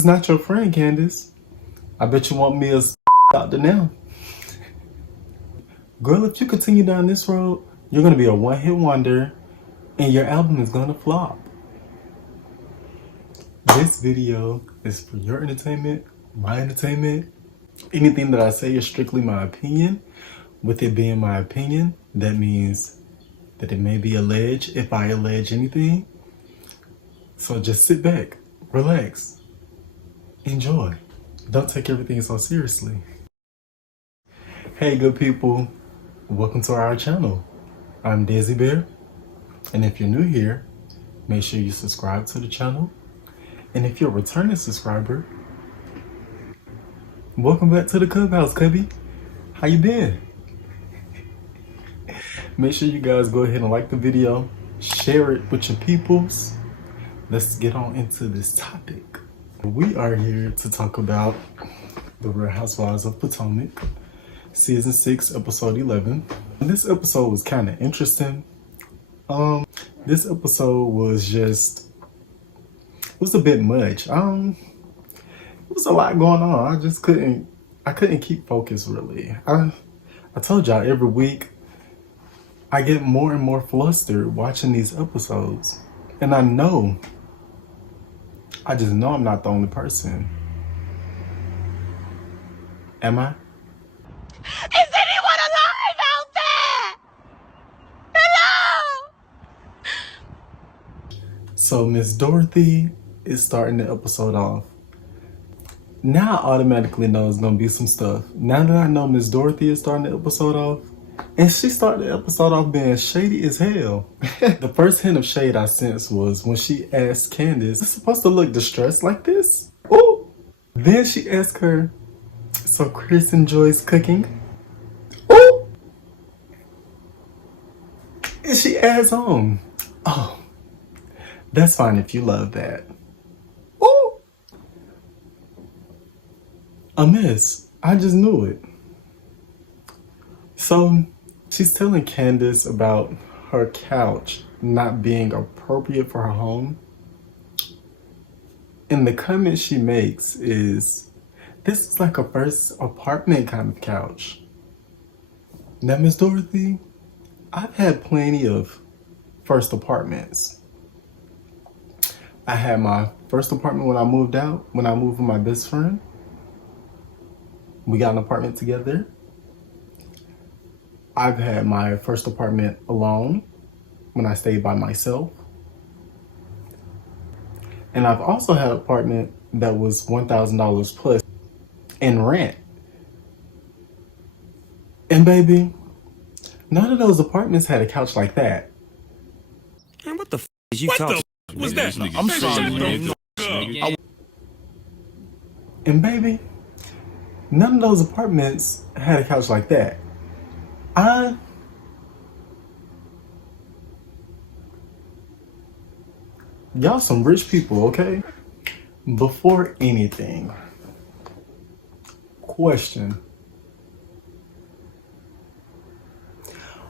is not your friend, Candiace. I bet you want me as doctor now. Girl, if you continue down this road, you're gonna be a one-hit wonder and your album is gonna flop. This video is for your entertainment, my entertainment. Anything that I say is strictly my opinion. With it being my opinion, that means that it may be alleged if I allege anything. So just sit back, relax, enjoy. Don't take everything so seriously. Hey good people, welcome to our channel. I'm Desi Bear, and if you're new here, make sure you subscribe to the channel. And if you're a returning subscriber, welcome back to the clubhouse, cubby. How you been? Make sure you guys go ahead and like the video, share it with your peoples. Let's get on into this topic. We are here to talk about the Real Housewives of Potomac, season 6, episode 11. And this episode was kind of interesting. This episode was just, it was a bit much. It was a lot going on. I couldn't keep focused really. I told y'all every week I get more and more flustered watching these episodes. And I just know I'm not the only person. Am I? Is anyone alive out there? Hello? So Miss Dorothy is starting the episode off. Now I automatically know it's gonna be some stuff. Now that I know Miss Dorothy is starting the episode off, and she started the episode off being shady as hell. The first hint of shade I sensed was when she asked Candiace, "Is it supposed to look distressed like this?" Ooh. Then she asked her, "So Chris enjoys cooking?" Ooh. And she adds on, "Oh, that's fine if you love that." Ooh. A mess. I just knew it. So she's telling Candiace about her couch not being appropriate for her home. And the comment she makes is, "This is like a first apartment kind of couch." Now, Miss Dorothy, I've had plenty of first apartments. I had my first apartment when I moved with my best friend. We got an apartment together. I've had my first apartment alone when I stayed by myself. And I've also had an apartment that was $1,000 plus in rent. And baby, none of those apartments had a couch like that. Man, what the f is you talking? What's that? I'm sorry. And baby, none of those apartments had a couch like that. Y'all some rich people, okay? Before anything, question.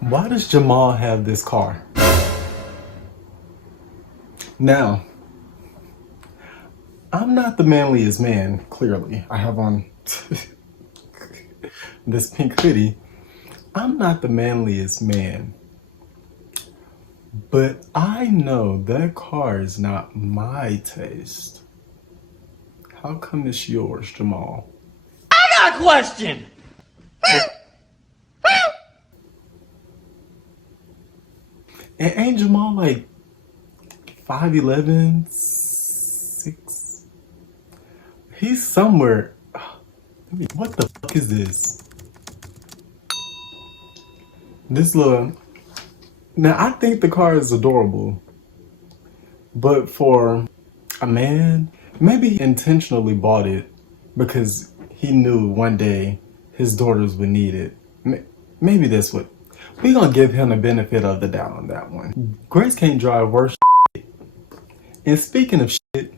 Why does Jamal have this car? Now, I'm not the manliest man, clearly. I have on this pink hoodie. I'm not the manliest man, but I know that car is not my taste. How come it's yours, Jamal? I got a question. And ain't Jamal like 5'11", 6? He's somewhere. What the fuck is this? This little. Now I think the car is adorable, but for a man, maybe he intentionally bought it because he knew one day his daughters would need it. Maybe that's what. We're gonna give him the benefit of the doubt on that one. Grace can't drive worse shit. And speaking of shit,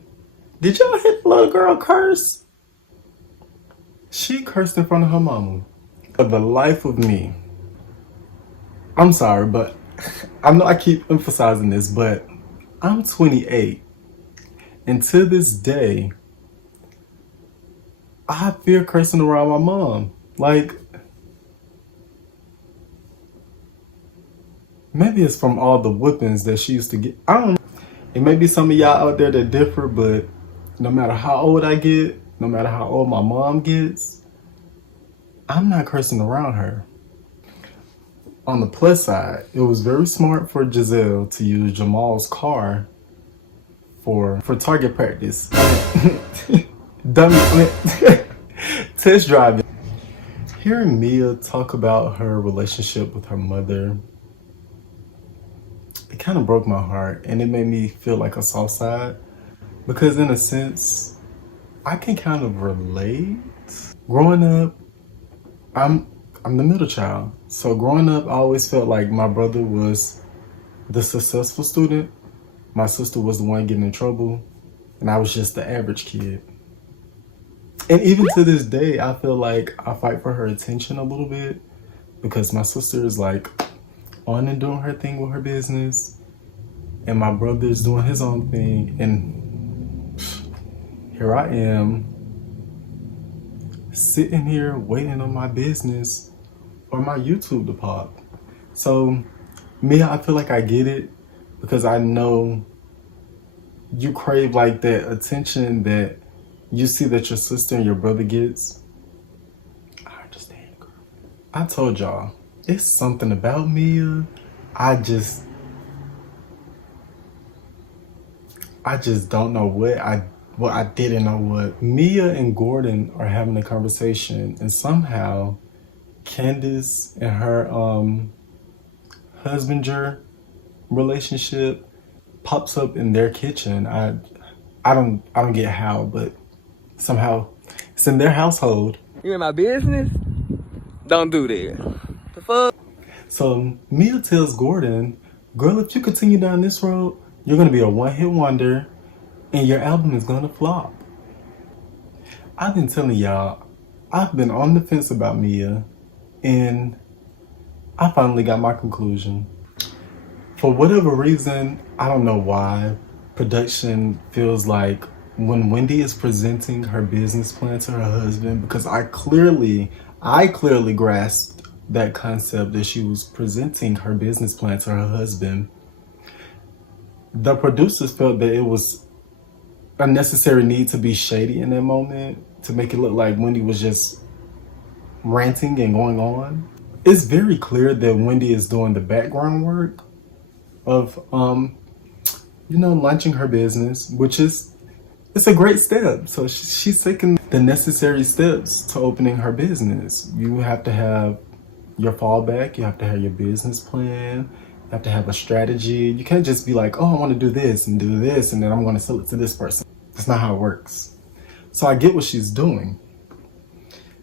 did y'all hear the little girl curse? She cursed in front of her mama. For the life of me, I'm sorry, but I know I keep emphasizing this, but I'm 28. And to this day, I fear cursing around my mom. Like, maybe it's from all the whippings that she used to get. I don't know. It may be some of y'all out there that differ, but no matter how old I get, no matter how old my mom gets, I'm not cursing around her. On the plus side, it was very smart for Giselle to use Jamal's car for target practice. Dummy, test driving. Hearing Mia talk about her relationship with her mother, it kind of broke my heart, and it made me feel like a soft side, because in a sense, I can kind of relate. Growing up, I'm the middle child. So growing up, I always felt like my brother was the successful student, my sister was the one getting in trouble, and I was just the average kid. And even to this day, I feel like I fight for her attention a little bit, because my sister is like on and doing her thing with her business, and my brother is doing his own thing, and here I am sitting here waiting on my business or my YouTube to pop. So Mia, I feel like I get it, because I know you crave like that attention that you see that your sister and your brother gets. I understand, girl. I told y'all, it's something about Mia. I just don't know what I didn't know what. Mia and Gordon are having a conversation, and somehow Candiace and her husbander relationship pops up in their kitchen. I don't get how, but somehow it's in their household. You in my business? Don't do that. The fuck? So Mia tells Gordon, girl, if you continue down this road, you're gonna be a one-hit wonder and your album is gonna flop. I've been telling y'all, I've been on the fence about Mia, and I finally got my conclusion. For whatever reason, I don't know why, production feels like when Wendy is presenting her business plan to her husband, because I clearly grasped that concept that she was presenting her business plan to her husband. The producers felt that it was a necessary need to be shady in that moment, to make it look like Wendy was just ranting and going on. It's very clear that Wendy is doing the background work of launching her business, which is, it's a great step. So she's taking the necessary steps to opening her business. You have to have your fallback, you have to have your business plan, you have to have a strategy. You can't just be like, oh, I want to do this, and then I'm going to sell it to this person. That's not how it works. So I get what she's doing.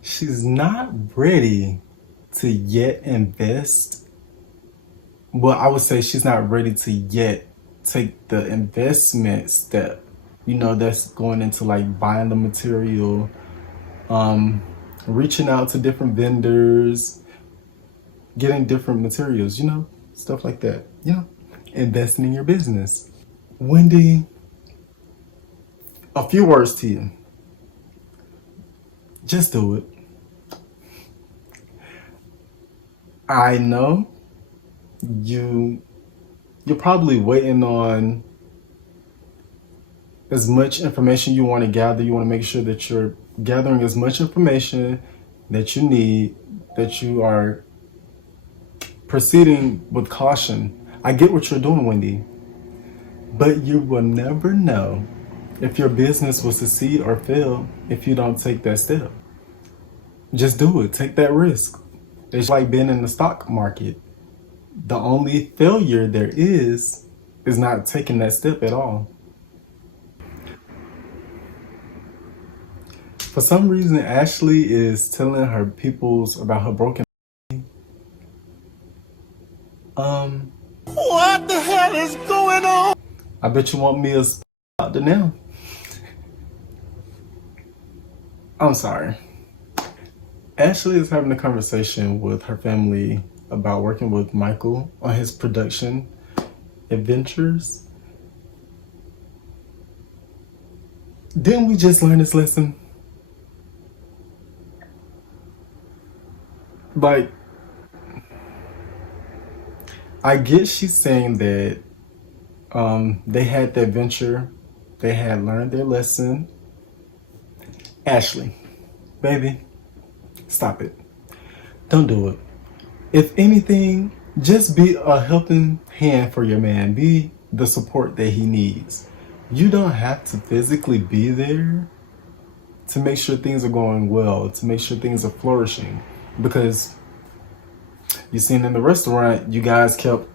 She's not ready to yet invest. Well, I would say she's not ready to yet take the investment step. That's going into like buying the material, reaching out to different vendors, getting different materials, stuff like that. Investing in your business. Wendy, a few words to you. Just do it. I know you're probably waiting on as much information you want to gather. You want to make sure that you're gathering as much information that you need, that you are proceeding with caution. I get what you're doing, Wendy, but you will never know if your business will succeed or fail if you don't take that step. Just do it. Take that risk. It's like being in the stock market. The only failure there is not taking that step at all. For some reason, Ashley is telling her peoples about her broken. What the hell is going on? I bet you want me to out there now. I'm sorry. Ashley is having a conversation with her family about working with Michael on his production adventures. Didn't we just learn this lesson? like, I get she's saying that they had that venture, they had learned their lesson. Ashley, baby, stop it. Don't do it. If anything, just be a helping hand for your man. Be the support that he needs. You don't have to physically be there to make sure things are going well, to make sure things are flourishing. Because you seen in the restaurant, you guys kept,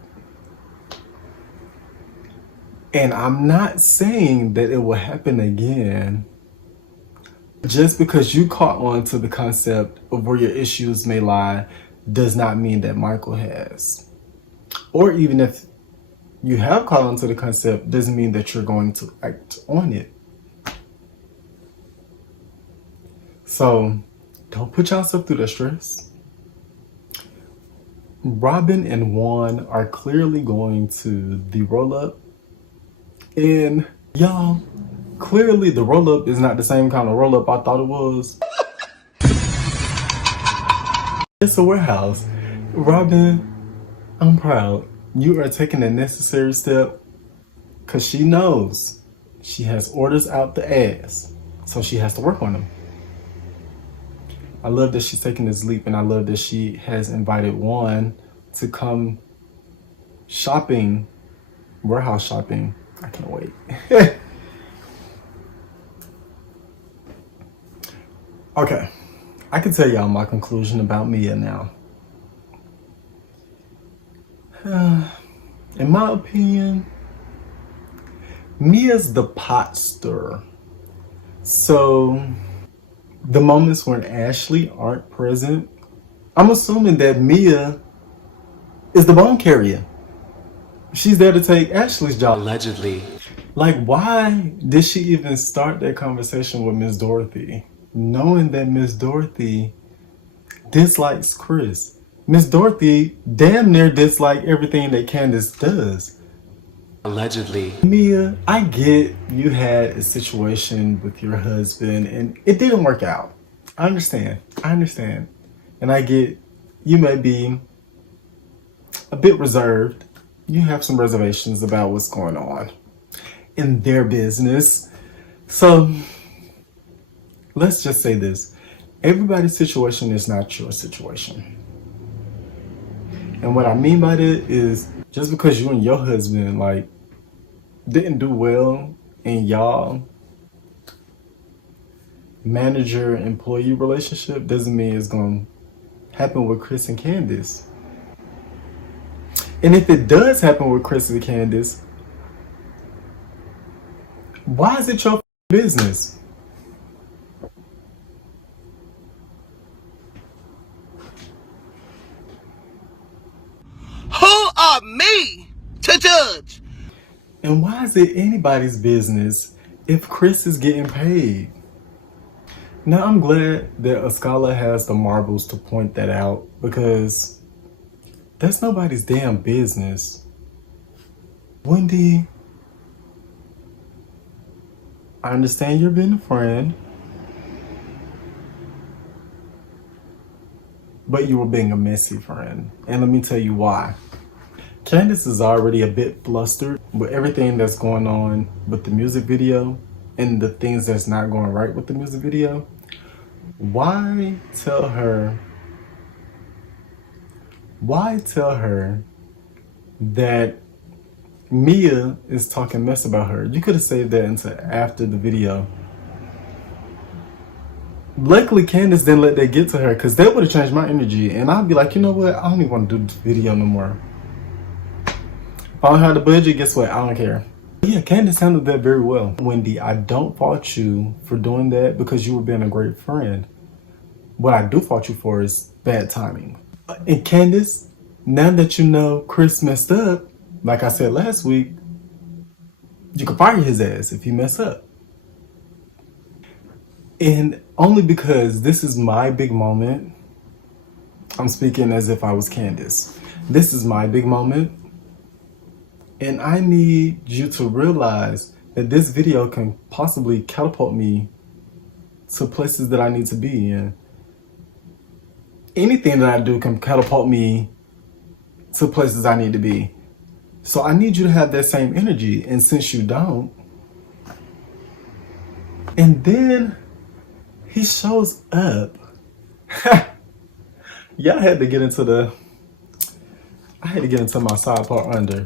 and I'm not saying that it will happen again. Just because you caught on to the concept of where your issues may lie does not mean that Michael has. Or even if you have caught on to the concept, doesn't mean that you're going to act on it. So don't put yourself through the stress. Robin and Juan are clearly going to the roll-up. And y'all, clearly the roll-up is not the same kind of roll-up I thought it was. It's a warehouse. Robin, I'm proud. You are taking a necessary step because she knows she has orders out the ass. So she has to work on them. I love that she's taking this leap, and I love that she has invited Juan to come shopping, warehouse shopping. I can't wait. Okay, I can tell y'all my conclusion about Mia now. In my opinion, Mia's the pot stirrer. So the moments when Ashley aren't present, I'm assuming that Mia is the bone carrier. She's there to take Ashley's job. Allegedly. Like, why did she even start that conversation with Miss Dorothy, knowing that Miss Dorothy dislikes Chris? Miss Dorothy damn near dislikes everything that Candiace does. Allegedly. Mia, I get you had a situation with your husband and it didn't work out. I understand. And I get you may be a bit reserved. You have some reservations about what's going on in their business. So let's just say this. Everybody's situation is not your situation. And what I mean by that is just because you and your husband like didn't do well in y'all manager-employee relationship doesn't mean it's going to happen with Chris and Candiace. And if it does happen with Chris and Candiace, why is it your business? Who are me to judge? And why is it anybody's business if Chris is getting paid? Now, I'm glad that Ascala has the marbles to point that out because that's nobody's damn business. Wendy, I understand you're being a friend, but you were being a messy friend. And let me tell you why. Candiace is already a bit flustered with everything that's going on with the music video and the things that's not going right with the music video. Why tell her that Mia is talking mess about her? You could have saved that until after the video. Luckily, Candiace didn't let that get to her because that would have changed my energy. And I'd be like, you know what? I don't even want to do the video no more. If I don't have the budget, guess what? I don't care. Yeah, Candiace handled that very well. Wendy, I don't fault you for doing that because you were being a great friend. What I do fault you for is bad timing. And Candiace, now that you know Chris messed up, like I said last week, you can fire his ass if he mess up. And only because this is my big moment, I'm speaking as if I was Candiace. This is my big moment. And I need you to realize that this video can possibly catapult me to places that I need to be in. anything that I do can catapult me to places I need to be. So I need you to have that same energy. And since you don't, and then he shows up. Y'all had to get into I had to get into my side part under.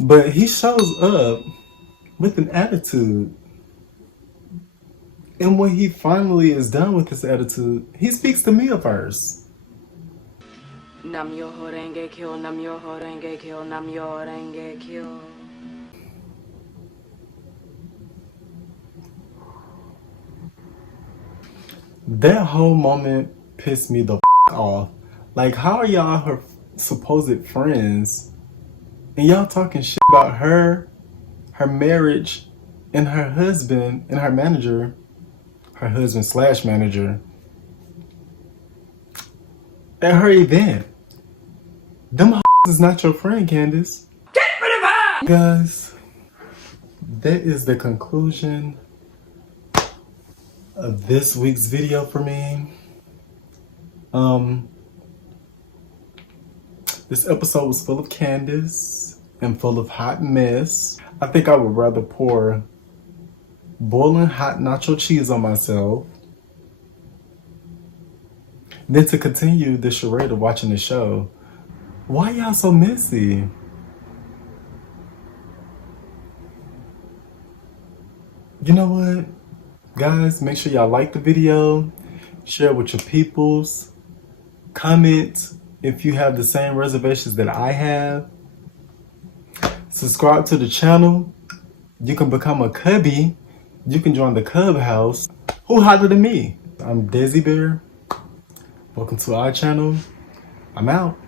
But he shows up with an attitude. And when he finally is done with his attitude, he speaks to me first. Nam yo horenge kyo, nam yo horenge kyo, nam yo horenge kyo. That whole moment pissed me the off. Like, how are y'all her supposed friends and y'all talking shit about her marriage, and her husband and her manager, her husband / manager, at her event? Them is not your friend, Candiace. Get rid of her! Guys, that is the conclusion of this week's video for me. This episode was full of Candiace and full of hot mess. I think I would rather pour boiling hot nacho cheese on myself than to continue the charade of watching the show. Why y'all so messy? You know what? Guys, make sure y'all like the video, share it with your peoples, comment if you have the same reservations that I have, subscribe to the channel. You can become a cubby. You can join the Cub House. Who hotter than me? I'm Desi Bear. Welcome to our channel. I'm out.